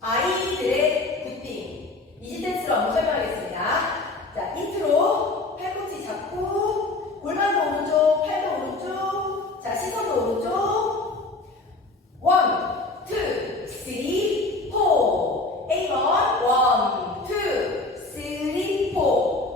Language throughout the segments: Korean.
아이들의 굿띵. 이지댄스로 한번 설명하겠습니다. 자, 인트로 팔꿈치 잡고 골반도 오른쪽, 팔도 오른쪽. 자, 시선도 오른쪽. 1, 2, 3, 4. A번 1, 2, 3, 4.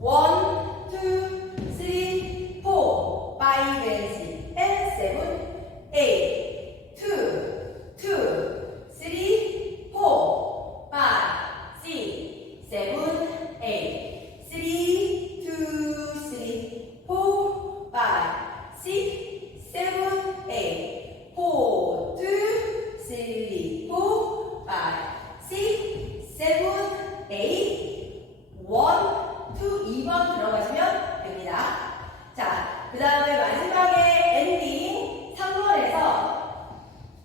5, 6, 7, 8. 2, 2, 3, 4, 5, 6, 7, 8. 3, 2, 3, 4, 5, 6, 7, 8. 4, 2, 4, 2번 들어가시면 됩니다. 자, 그 다음에 마지막에 엔딩 3번에서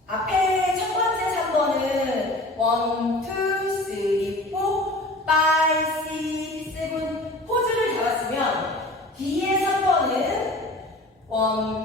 앞에 첫 번째 3번은 1, 2, 3, 4, 5, 6, 7 포즈를 잡았으면 뒤에 3번은 1,